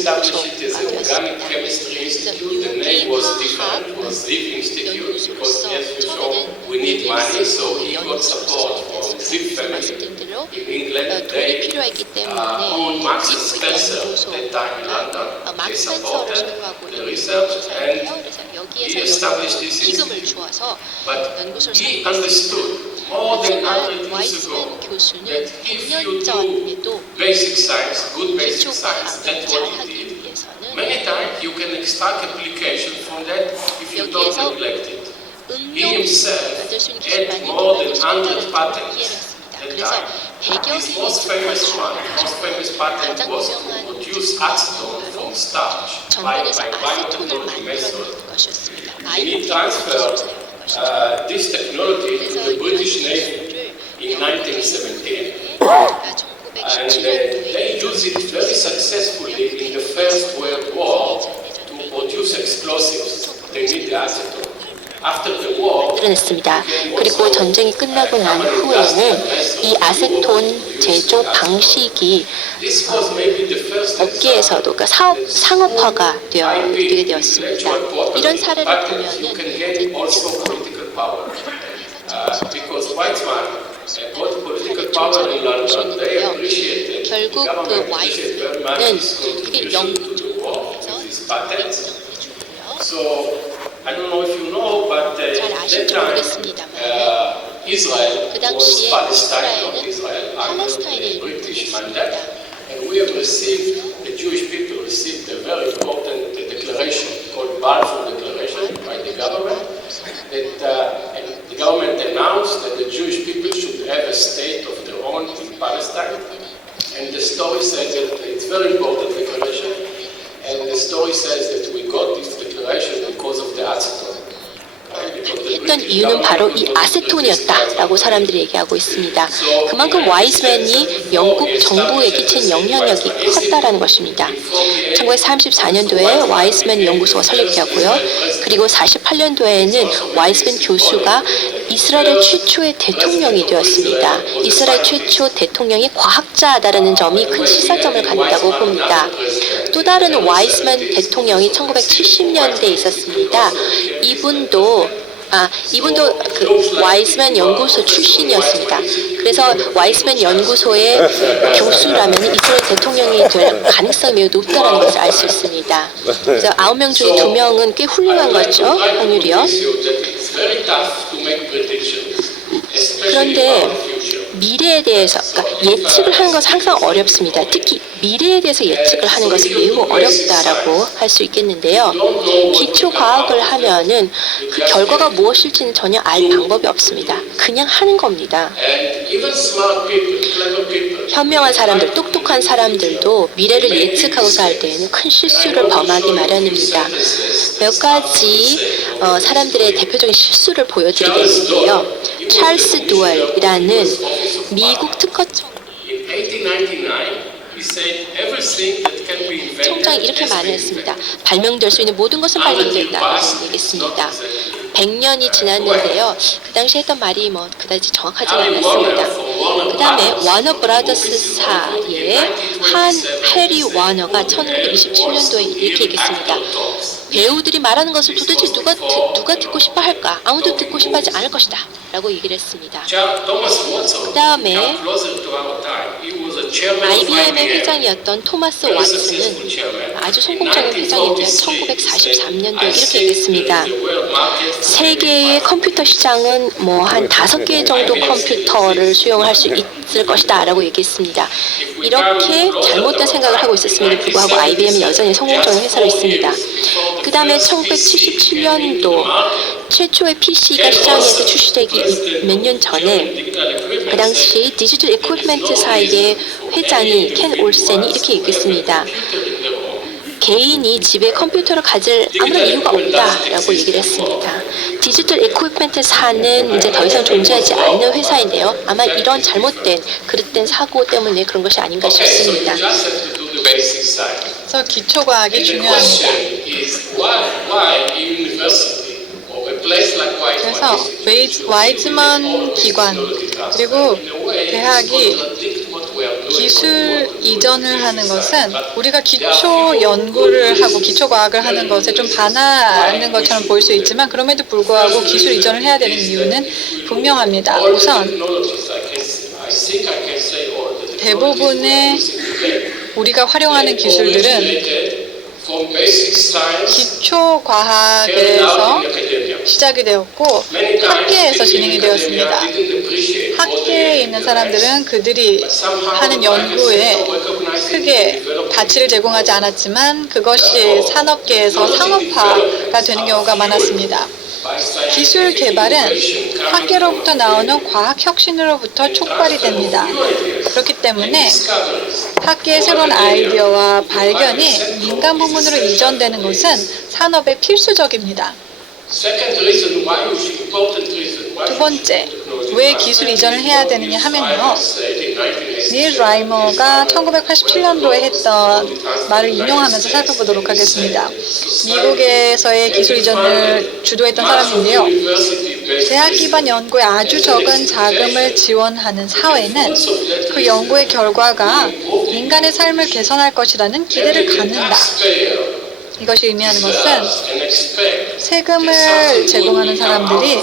established it as an organic chemistry institute. The name was different. It was ZIP Institute because, as you saw, we need money, so he got support from ZIP family in England. They owned Marks and Spencer at that time in London. They supported the research and he established this institute. But he understood more than 100 years ago that if you do basic science, good basic science, that's what he did. Many times you can extract application from that if you don't neglect it. He himself had more than 100 patents at that time. His most famous patent was to produce acetone from starch by biotechnology method. He transferred this technology to the British Navy in 1917, and they used it very successfully in the First World War to produce explosives. They need the acetone. After the war, 드러냈습니다. 그리고 전쟁이 끝나고 난 후에는 이 아세톤 제조 방식이 업계에서도 그러니까 상업화가 되게 되었습니다. 이런 사례를 보면은 결국 그 와이스는 그게 영국에서 I don't know if you know, but 잘 아실지 모르겠습니다만 그 당시에 이스라엘은 팔레스타인에 있는 곳이었습니다. And we have received, the Jewish people received a very important declaration called Balfour Declaration by the government. And the government announced that the Jewish people should have a state of their own in Palestine. And the story says that it's very important declaration. And the story says that we got this declaration because of the acetone. 했던 이유는 바로 이 아세톤이었다라고 사람들이 얘기하고 있습니다. 그만큼 와이스맨이 영국 정부에 끼친 영향력이 컸다라는 것입니다. 1934년도에 와이스맨 연구소가 설립되었고요. 그리고 48년도에는 와이스맨 교수가 이스라엘 최초의 대통령이 되었습니다. 이스라엘 최초 대통령이 과학자다라는 점이 큰 시사점을 갖는다고 봅니다. 또 다른 와이스맨 대통령이 1970년대에 있었습니다. 이분도 그 와이스맨 연구소 출신이었습니다. 그래서 와이스맨 연구소의 교수라면 이스라엘 대통령이 될 가능성이 매우 높다는 것을 알 수 있습니다. 그래서 9명 중에 2명은 꽤 훌륭한 거죠, 확률이요. 그런데 미래에 대해서, 그러니까 예측을 하는 것은 항상 어렵습니다. 특히 미래에 대해서 예측을 하는 것은 매우 어렵다라고 할 수 있겠는데요. 기초 과학을 하면은 그 결과가 무엇일지는 전혀 알 방법이 없습니다. 그냥 하는 겁니다. 현명한 사람들, 똑똑한 사람들도 미래를 예측하고자 할 때에는 큰 실수를 범하기 마련입니다. 몇 가지 사람들의 대표적인 실수를 보여드리겠는데요. 찰스 두얼이라는 미국 특허청 청장이 이렇게 말을 했습니다. 발명될 수 있는 모든 것은 발명된다고 얘기했습니다. 100년이 지났는데요. 그 당시 했던 말이 그다지 정확하지는 않았습니다. 그 다음에 워너 브라더스사의 해리 워너가 1927년도에 이렇게 얘기했습니다. 배우들이 말하는 것을 도대체 누가 듣고 싶어 할까? 아무도 듣고 싶어 하지 않을 것이다 라고 얘기를 했습니다. 그 다음에 IBM의 회장이었던 토마스 왓슨은 아주 성공적인 회장이었죠. 1943년도에 이렇게 얘기했습니다. 세계의 컴퓨터 시장은 한 5개 정도 컴퓨터를 수용할 수 있을 것이다 라고 얘기했습니다. 이렇게 잘못된 생각을 하고 있었음에도 불구하고 IBM은 여전히 성공적인 회사로 있습니다. 그 다음에 1977년도 최초의 PC가 시장에서 출시되기 몇 년 전에 그 당시 디지털 이퀴프먼트사의 회장이 켄 올센이 이렇게 얘기했습니다. 개인이 집에 컴퓨터를 가질 아무런 이유가 없다라고 얘기를 했습니다. 디지털 이퀴프먼트사는 이제 더 이상 존재하지 않는 회사인데요. 아마 이런 잘못된 그릇된 사고 때문에 그런 것이 아닌가 싶습니다. 그래서 기초과학이 중요합니다. 그래서 와이즈먼 기관 그리고 대학이 기술 이전을 하는 것은 우리가 기초 연구를 하고 기초 과학을 하는 것에 좀 반하는 것처럼 보일 수 있지만 그럼에도 불구하고 기술 이전을 해야 되는 이유는 분명합니다. 우선 대부분의 우리가 활용하는 기술들은 기초 과학에서 시작이 되었고 학계에서 진행이 되었습니다. 학계에 있는 사람들은 그들이 하는 연구에 크게 가치를 제공하지 않았지만 그것이 산업계에서 상업화가 되는 경우가 많았습니다. 기술 개발은 학계로부터 나오는 과학 혁신으로부터 촉발이 됩니다. 그렇기 때문에 학계의 새로운 아이디어와 발견이 민간 부문으로 이전되는 것은 산업에 필수적입니다. 두 번째, 왜 기술 이전을 해야 되느냐 하면요. 닐 라이머가 1987년도에 했던 말을 인용하면서 살펴보도록 하겠습니다. 미국에서의 기술 이전을 주도했던 사람인데요. 대학 기반 연구에 아주 적은 자금을 지원하는 사회는 그 연구의 결과가 인간의 삶을 개선할 것이라는 기대를 갖는다. 이것이 의미하는 것은 세금을 제공하는 사람들이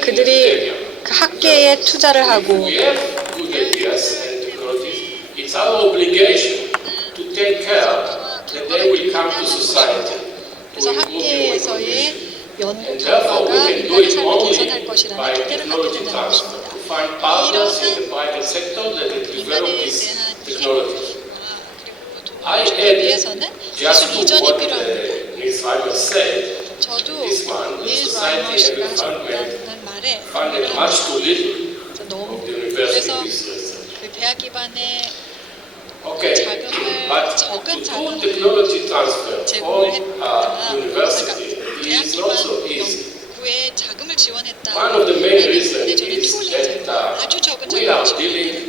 그들이 그 학계에 투자를 하고 그래서 학계에서의 연구 결과가 인간의 삶을 개선할 것이라는 기대를 갖게 된다는 것입니다. 이러한 인간에 대한 기대 그리고 위해서는 기술 이전이 필요합니다. 저도 닐 라이머 씨가 하셨다는 말에 너무 그래서 그 대학 기반의 자금을 적은 자금을 제공을 했다. 그러니까 대학 기반 연구에 자금을 지원했다. 근데 저는 툴이 아주 적은 자금을 지원했다.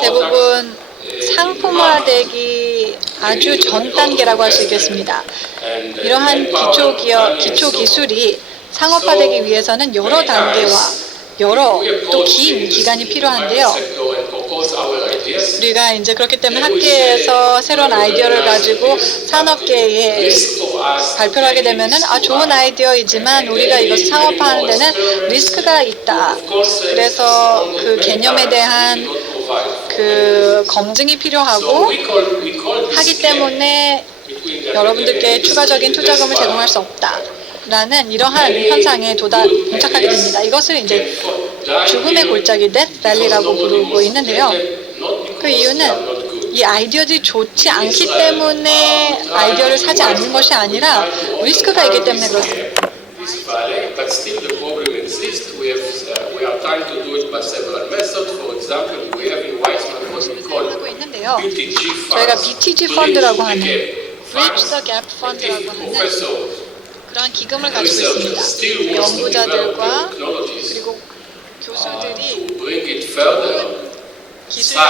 대부분 상품화되기 아주 전 단계라고 할 수 있겠습니다. 이러한 기초 기술이 상업화되기 위해서는 여러 단계와 여러 또 긴 기간이 필요한데요. 우리가 이제 그렇기 때문에 학계에서 새로운 아이디어를 가지고 산업계에 발표를 하게 되면은 좋은 아이디어이지만 우리가 이것을 상업화하는 데는 리스크가 있다. 그래서 그 개념에 대한 그 검증이 필요하고 하기 때문에 여러분들께 추가적인 투자금을 제공할 수 없다. 라는 이러한 현상에 봉착하게 됩니다. 이것을 이제 죽음의 골짜기 데스 밸리라고 부르고 있는데요. 그 이유는 이 아이디어들이 좋지 않기 때문에 아이디어를 사지 않는 것이 아니라 리스크가 있기 때문에 그렇습니다. 하고 있는데요. 저희가 BTG 펀드라고 하는 Bridge the Gap 펀드라고 하는 그런 기금을 가지고 있습니다. 연구자들과 그리고 교수들이 기술이라고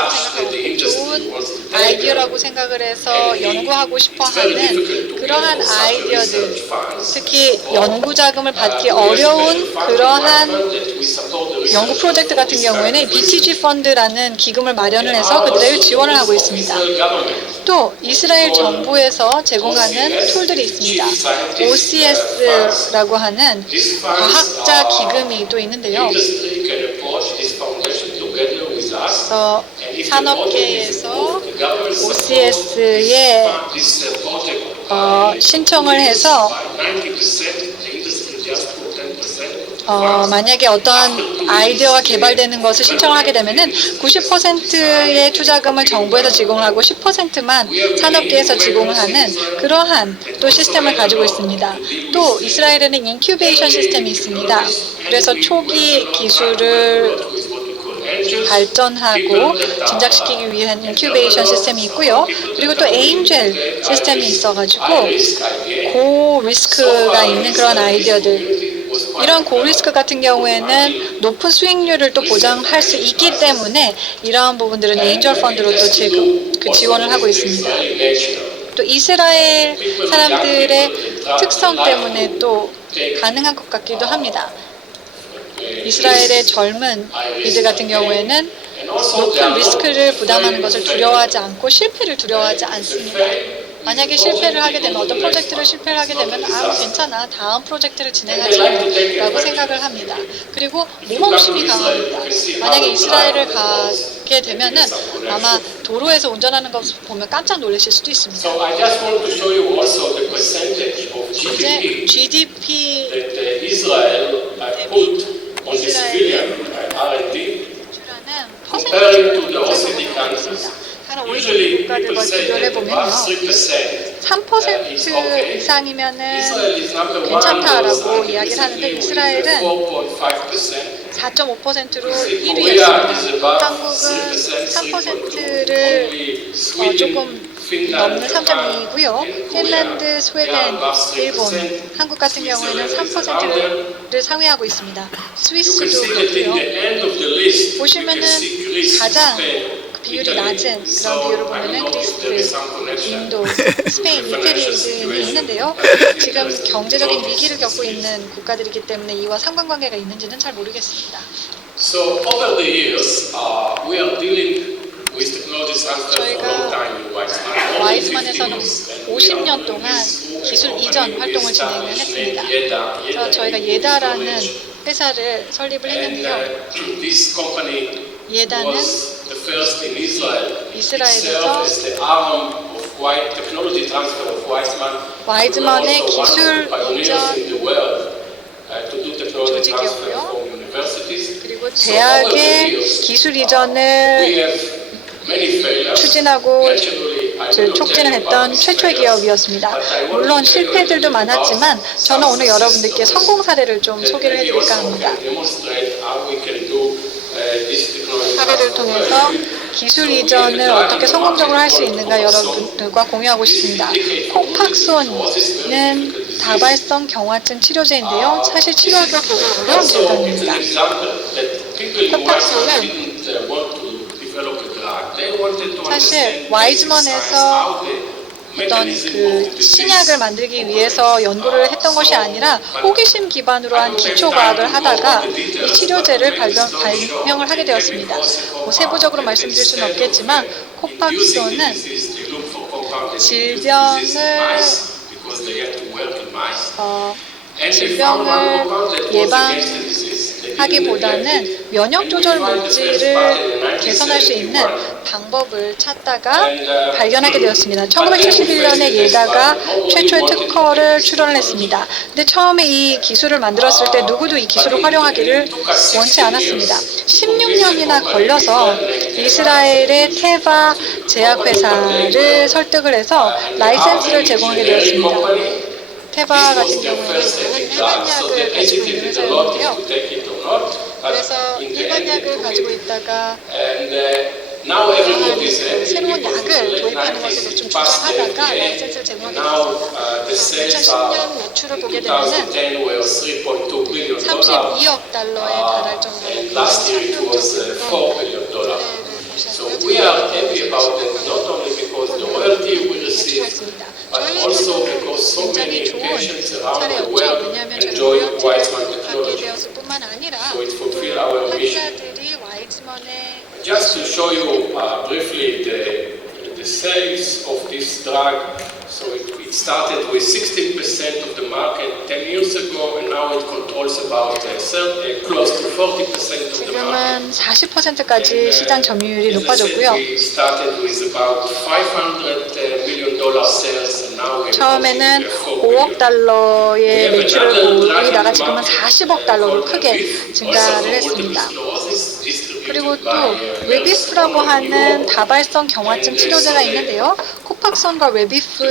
생각하고 좋은 아이디어라고 생각을 해서 연구하고 싶어하는 그러한 아이디어들, 특히 연구 자금을 받기 어려운 그러한 연구 프로젝트 같은 경우에는 BTG 펀드라는 기금을 마련을 해서 그들을 지원을 하고 있습니다. 또 이스라엘 정부에서 제공하는 툴들이 있습니다. OCS라고 하는 과학자 기금이 또 있는데요. 그래서 산업계에서 OCS에 신청을 해서 만약에 어떤 아이디어가 개발되는 것을 신청을 하게 되면은 90%의 투자금을 정부에서 지공을 하고 10%만 산업계에서 지공을 하는 그러한 또 시스템을 가지고 있습니다. 또 이스라엘에는 인큐베이션 시스템이 있습니다. 그래서 초기 기술을 발전하고 진작시키기 위한 인큐베이션 시스템이 있고요. 그리고 또 에인젤 시스템이 있어가지고 고리스크가 있는 그런 아이디어들, 이런 고리스크 같은 경우에는 높은 수익률을 또 보장할 수 있기 때문에 이러한 부분들은 에인젤 펀드로 또 지금 지원을 하고 있습니다. 또 이스라엘 사람들의 특성 때문에 또 가능한 것 같기도 합니다. 이스라엘의 젊은 이들 같은 경우에는 높은 리스크를 부담하는 것을 두려워하지 않고 실패를 두려워하지 않습니다. 만약에 실패를 하게 되면 어떤 프로젝트를 실패를 하게 되면 괜찮아 다음 프로젝트를 진행하지 라고 생각을 합니다. 그리고 모험심이 강합니다. 만약에 이스라엘을 가게 되면은 아마 도로에서 운전하는 것을 보면 깜짝 놀라실 수도 있습니다. So I just want to show you also the percentage of 이제 GDP GDP that Israel put on the civilian R&D comparing to the OECD countries. 다른 Usually OECD people 국가들과 say 비교를 that above 해보면요. 3% 3% 이상이면은 Israel is number one. 괜찮다라고 이야기를 하는데 이스라엘은 4.5%. 4.5%로 Korea 1위였습니다. is about 한국은 3%, 3%를 Sweden, 조금 넘는 3.2이고요. 핀란드, 스웨덴, 일본, 한국 같은 경우에는 3%를 상회하고 있습니다. 스위스도 그렇고요. 보시면은 가장 비율이 낮은 그런 비율을 보면은 그리스, 인도, 스페인, 이태리 등이 있는데요. 지금 경제적인 위기를 겪고 있는 국가들이기 때문에 이와 상관관계가 있는지는 잘 모르겠습니다. So over the years, we are dealing with technology transfer for a long time in Weizmann. 와이즈만에서는 50년 동안 기술 이전 활동을 진행을 했습니다. 그래서 저희가 예다라는 회사를 설립을 했는데요. This company 예다는 was the first in Israel. 이스라엘에서 It served as the arm of technology transfer of Weizmann. 와이즈만의 We were also one of 기술 the pioneers 이전 in the world to do technology transfer 조직이었고요. from universities. 그리고 대학의 기술 We 이전을 have many failures. 추진하고 Naturally, I will not 촉진을 tell you 했던 about 최초의 these failures, 기업이었습니다. but I want 물론 to tell you 실패들도 많았지만 about 저는 오늘 some 여러분들께 success 성공 사례를 좀 that 소개를 we 해드릴까 also 합니다. can demonstrate how we can do this technology 사례를 transfer. 통해서 기술 이전을 어떻게 성공적으로 할 수 있는가 여러분들과 공유하고 싶습니다. 콩팍손은 다발성 경화증 치료제인데요. 사실 치료하기가 굉장히 어려운 Also, it's 질병입니다. an example that people in 콩팍손은 Weizmann didn't want to develop a drug. They wanted to 사실 understand 와이즈먼에서 how the 어떤 mechanism of 그 the disease 신약을 만들기 위해서 연구를 했던 것이 아니라 호기심 기반으로 한 기초 과학을 하다가 이 치료제를 발명을 하게 되었습니다. 세부적으로 말씀드릴 수는 없겠지만 콕팍손은 질병을 예방하기보다는 면역 조절 물질을 개선할 수 있는 방법을 찾다가 발견하게 되었습니다. 1971년에 예다가 최초의 특허를 출원을 했습니다. 근데 처음에 이 기술을 만들었을 때 누구도 이 기술을 활용하기를 원치 않았습니다. 16년이나 걸려서 이스라엘의 테바 제약회사를 설득을 해서 라이센스를 제공하게 되었습니다. 테바 같은 경우에는 일반약을 가지고 있는 회사였는데요. 그래서 일반약을 가지고 있다가 새로운 약을 도입하는 것에 좀 주장하다가 라이센스를 제공하게 되었습니다. 2010년 매출을 보게 되면 32억 달러에 달할 정도의 So we are happy about that, not only because the royalty we receive, but also because so many patients around the world enjoy Weizmann technology. So it fulfills our mission. Just to show you briefly the sales of this drug, so it started with 16% of the market 10 years ago, and now it controls about close to 40% of the market. 지금은 40%까지 시장 점유율이 높아졌고요. We started with about $500 million sales, and now we 처음에는 5억 달러의 매출을 보이다가 지금은 40억 달러로 크게 증가를 했습니다. 그리고 또 웨비프라고 하는 다발성 경화증 치료제가 있는데요. 코팍손과 웨비프